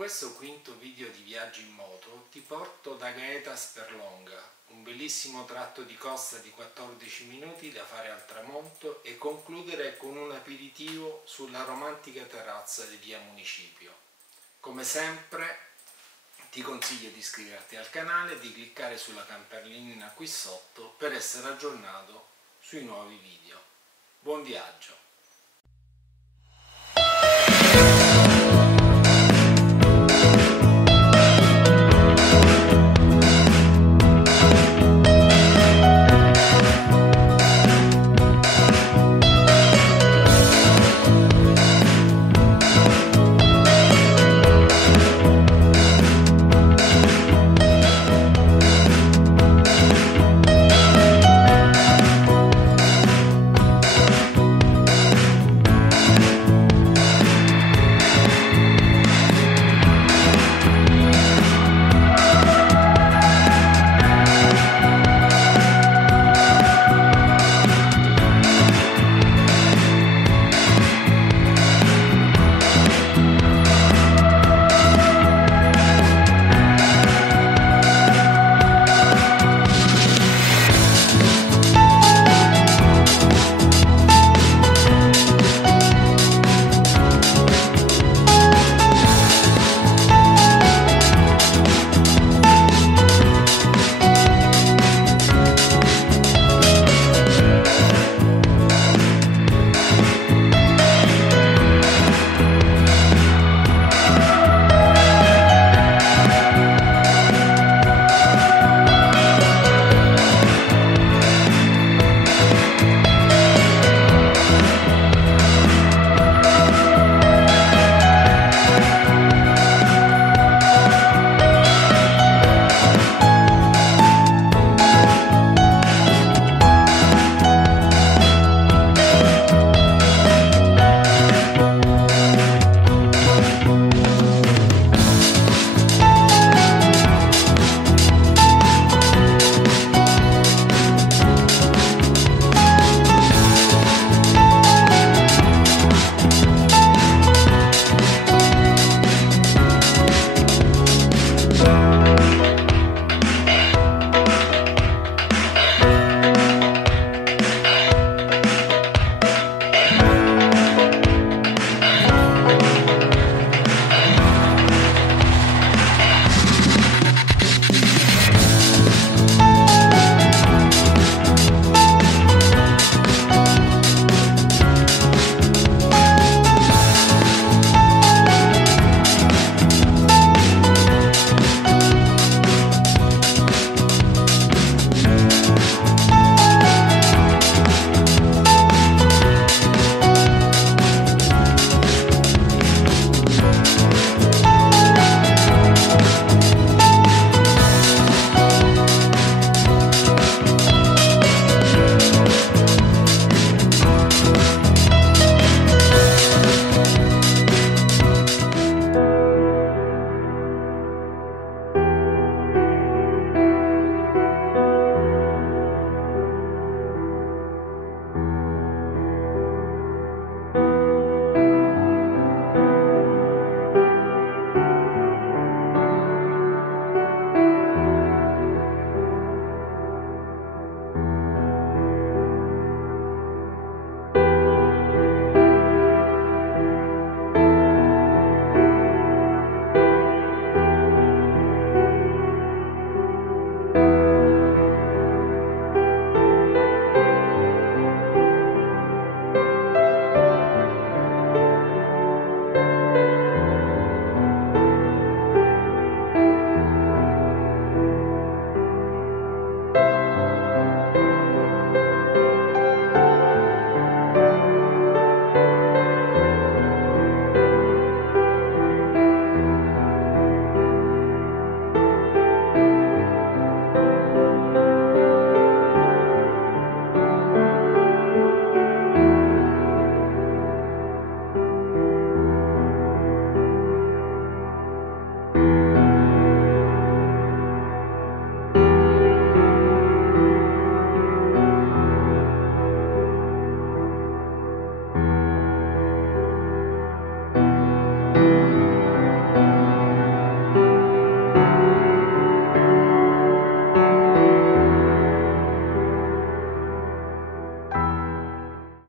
questo quinto video di viaggio in moto ti porto da Gaeta a Sperlonga, un bellissimo tratto di costa di 14 minuti da fare al tramonto e concludere con un aperitivo sulla romantica terrazza di via Municipio. Come sempre ti consiglio di iscriverti al canale e di cliccare sulla campanellina qui sotto per essere aggiornato sui nuovi video. Buon viaggio!